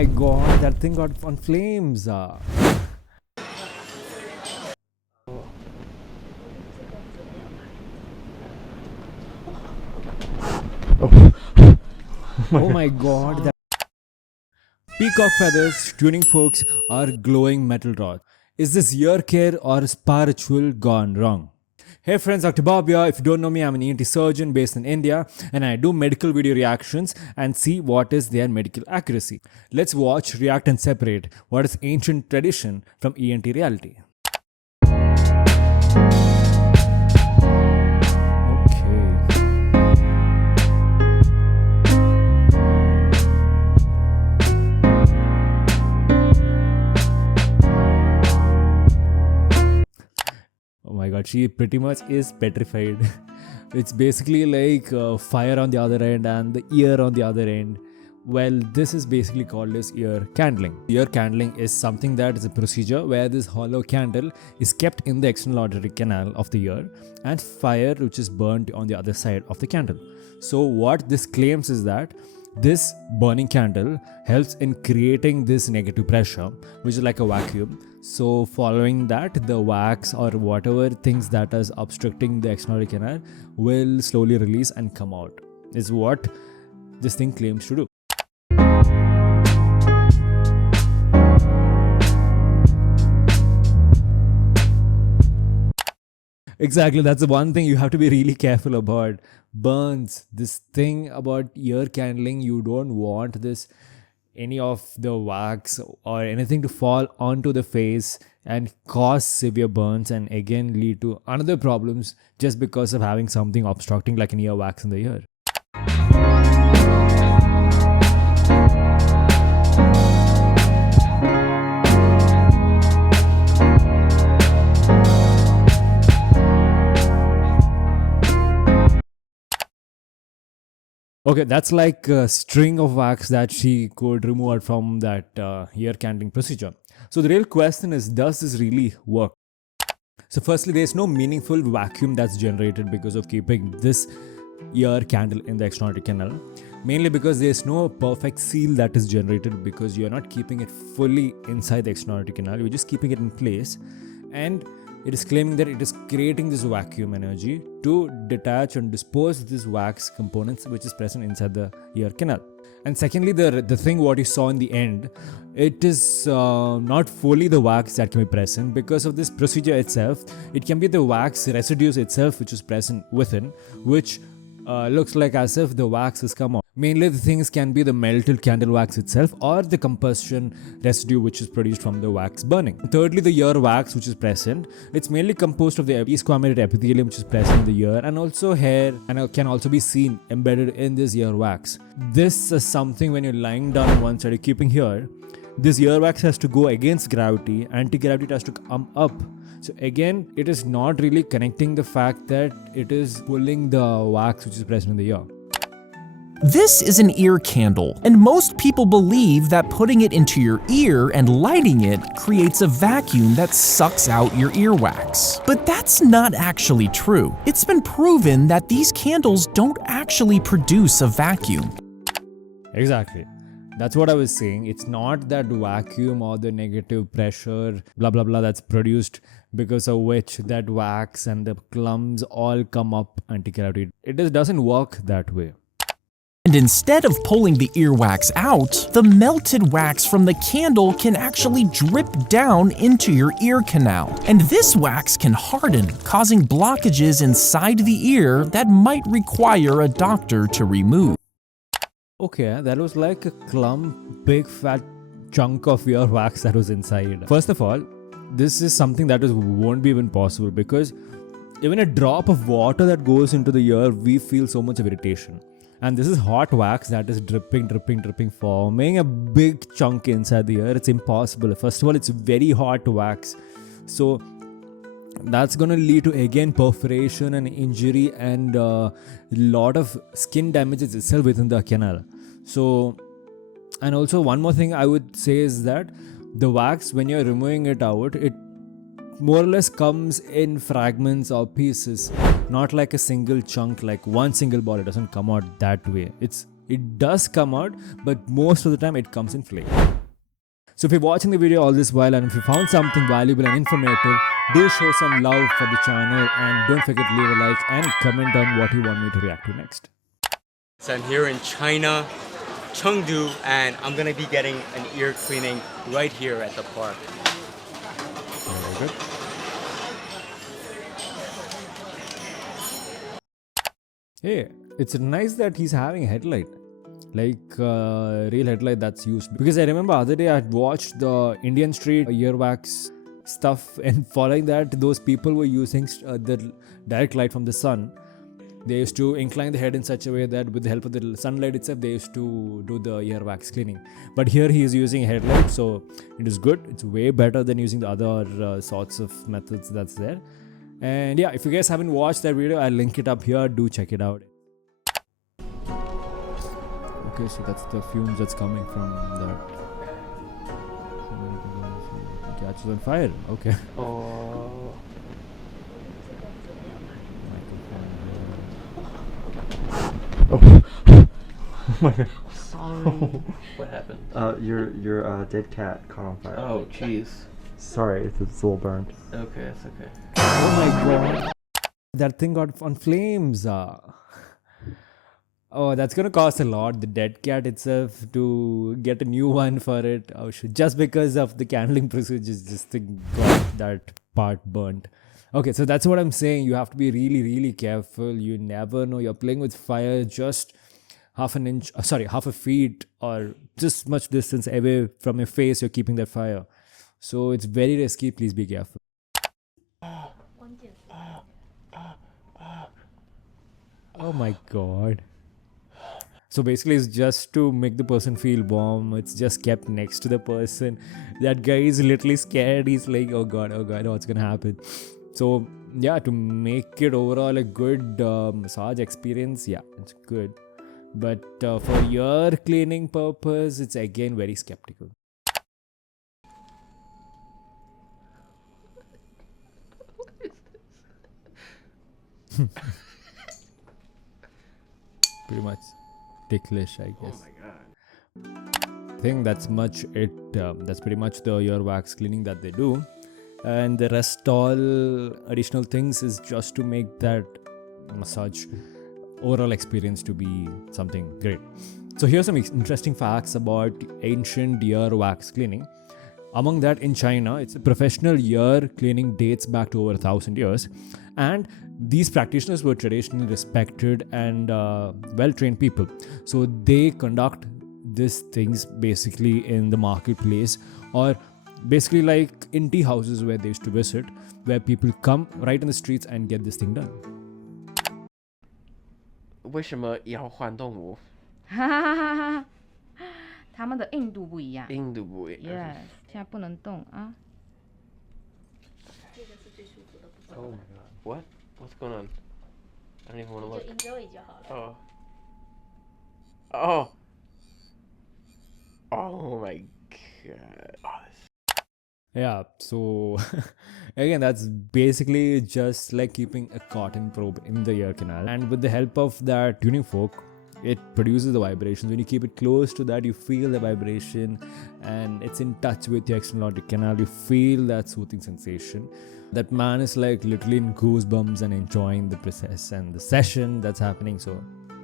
My god, that thing got on flames. Oh my god. Peacock feathers, tuning forks, or glowing metal rods. Is this ear care or spiritual gone wrong? Hey friends, Dr. Bob here. If you don't know me, I'm an ENT surgeon based in India and I do medical video reactions and see what is their medical accuracy. Let's watch, react and separate what is ancient tradition from ENT reality. Oh my god, she pretty much is petrified. It's basically like fire on the other end and the ear on the other end. Well, this is basically called as ear candling. Ear candling is something that is a procedure where this hollow candle is kept in the external auditory canal of the ear and fire which is burnt on the other side of the candle. So what this claims is that this burning candle helps in creating this negative pressure, which is like a vacuum. So following that, the wax or whatever things that is obstructing the external canal will slowly release and come out, is what this thing claims to do. Exactly, that's the one thing you have to be really careful about. Burns. This thing about ear candling, you don't want this any of the wax or anything to fall onto the face and cause severe burns and again lead to another problems just because of having something obstructing like an ear wax in the ear. Okay, that's like a string of wax that she could remove from that ear candling procedure. So the real question is, does this really work? So firstly, there's no meaningful vacuum that's generated because of keeping this ear candle in the external canal. Mainly because there's no perfect seal that is generated because you're not keeping it fully inside the external canal, you're just keeping it in place. And it is claiming that it is creating this vacuum energy to detach and dispose these wax components which is present inside the ear canal. And secondly, the thing what you saw in the end, it is not fully the wax that can be present because of this procedure itself. It can be the wax residues itself which is present within, which looks like as if the wax has come out. Mainly the things can be the melted candle wax itself or the combustion residue which is produced from the wax burning. Thirdly, the ear wax which is present, it's mainly composed of the squamated epithelium which is present in the ear and also hair, and it can also be seen embedded in this ear wax. This is something when you're lying down on one side, you're keeping here, this ear wax has to go against gravity, anti-gravity has to come up. So again, it is not really connecting the fact that it is pulling the wax which is present in the ear. This is an ear candle, and most people believe that putting it into your ear and lighting it creates a vacuum that sucks out your earwax. But that's not actually true. It's been proven that these candles don't actually produce a vacuum. Exactly. That's what I was saying. It's not that vacuum or the negative pressure, blah blah blah, that's produced because of which that wax and the clumps all come up anti-gravity. It just doesn't work that way. And instead of pulling the earwax out, the melted wax from the candle can actually drip down into your ear canal. And this wax can harden, causing blockages inside the ear that might require a doctor to remove. Okay, that was like a clump, big fat chunk of ear wax that was inside. First of all, this is something that won't be even possible because even a drop of water that goes into the ear, we feel so much of irritation. And this is hot wax that is dripping, forming a big chunk inside the ear. It's impossible. First of all, it's very hot wax. So that's going to lead to again perforation and injury and a lot of skin damages itself within the canal. So, and also one more thing I would say is that the wax, when you're removing it out, it more or less comes in fragments or pieces, not like a single chunk, like one single ball. It doesn't come out that way. It's It does come out, but most of the time it comes in flake. So if you're watching the video all this while and if you found something valuable and informative, do show some love for the channel and don't forget to leave a like and comment on what you want me to react to next. So I'm here in China, Chengdu, and I'm gonna be getting an ear cleaning right here at the park. Very good. Hey, it's nice that he's having a headlight. Like real headlight that's used, because I remember other day I had watched the Indian street earwax stuff, and following that those people were using the direct light from the sun. They used to incline the head in such a way that with the help of the sunlight itself they used to do the earwax cleaning. But here he is using a headlight, so it is good. It's way better than using the other sorts of methods that's there. And yeah, if you guys haven't watched that video, I'll link it up here. Do check it out. Okay, so that's the fumes that's coming from that. It catches on fire. Okay. Oh. Oh my god. Sorry. What happened? Your dead cat caught on fire. Oh, jeez. Sorry, it's a little burned. Okay, it's okay. Oh my god. That thing got on flames. Oh, that's gonna cost a lot. The dead cat itself, to get a new one for it. Oh shit. Just because of the candling procedures, just got that part burnt. Okay, so that's what I'm saying. You have to be really, really careful. You never know. You're playing with fire just half a feet or just much distance away from your face. You're keeping that fire. So it's very risky. Please be careful. Oh my god. So basically it's just to make the person feel warm. It's just kept next to the person. That guy is literally scared. He's like, oh god, what's gonna happen? So yeah, to make it overall a good massage experience, yeah, it's good. But for ear cleaning purpose, it's again very skeptical. Pretty much ticklish, I guess. Oh my god. I think that's much it. That's pretty much the earwax cleaning that they do, and the rest all additional things is just to make that massage overall experience to be something great. So here's some interesting facts about ancient earwax cleaning. Among that, in China, it's a professional ear cleaning dates back to over 1,000 years, and these practitioners were traditionally respected and well-trained people. So they conduct these things basically in the marketplace, or basically like in tea houses where they used to visit, where people come right in the streets and get this thing done. 为什么要换动物？哈哈哈哈！他们的硬度不一样。印度不一样。 Yes，现在不能动啊。 Oh my god. What? What's going on? I don't even want to look. enjoy 就好了。 Oh. Oh. Oh my god. Oh, this... Yeah, so again, that's basically just like keeping a cotton probe in the ear canal, and with the help of that tuning fork, it produces the vibrations. When you keep it close to that, you feel the vibration and it's in touch with your external auditory canal. You feel that soothing sensation. That man is like literally in goosebumps and enjoying the process and the session that's happening. So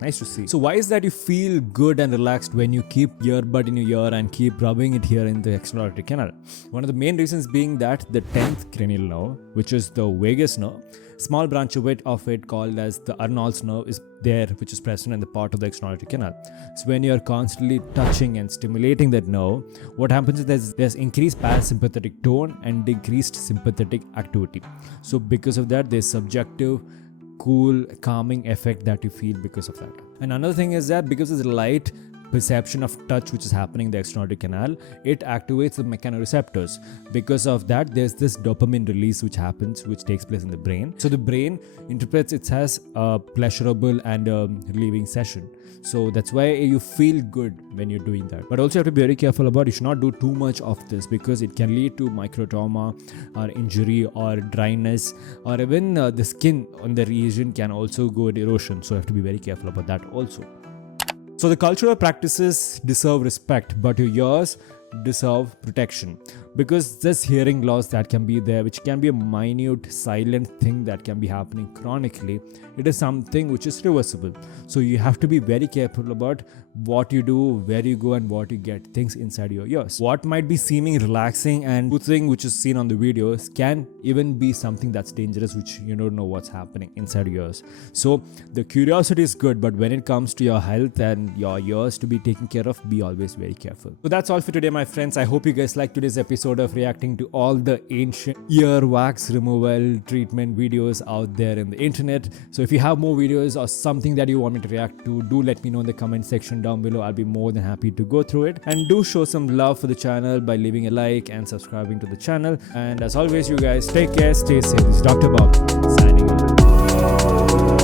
nice to see. So why is that you feel good and relaxed when you keep earbud in your ear and keep rubbing it here in the external auditory canal? One of the main reasons being that the 10th cranial nerve, which is the vagus nerve, small branch of it called as the Arnold's nerve, is there, which is present in the part of the external auditory canal. So when you're constantly touching and stimulating that nerve, what happens is there's increased parasympathetic tone and decreased sympathetic activity. So because of that, there's subjective cool calming effect that you feel because of that. And another thing is that because of the light perception of touch which is happening in the external auditory canal, it activates the mechanoreceptors. Because of that, there's this dopamine release which takes place in the brain. So the brain interprets it as a pleasurable and relieving session. So that's why you feel good when you're doing that. But also you have to be very careful about, you should not do too much of this, because it can lead to microtrauma or injury or dryness, or even the skin on the region can also go with erosion. So you have to be very careful about that also. So the cultural practices deserve respect, but your ears deserve protection, because there's hearing loss that can be there, which can be a minute silent thing that can be happening chronically. It is something which is reversible, so you have to be very careful about what you do, where you go, and what you get things inside your ears. What might be seeming relaxing and soothing, which is seen on the videos, can even be something that's dangerous, which you don't know what's happening inside your ears. So the curiosity is good, but when it comes to your health and your ears to be taken care of, be always very careful. So that's all for today, my friends. I hope you guys liked today's episode of reacting to all the ancient ear wax removal treatment videos out there in the internet. So if you have more videos or something that you want me to react to, do let me know in the comment section down below. I'll be more than happy to go through it. And do show some love for the channel by leaving a like and subscribing to the channel. And as always, you guys take care, stay safe. This is Dr. Bob signing out.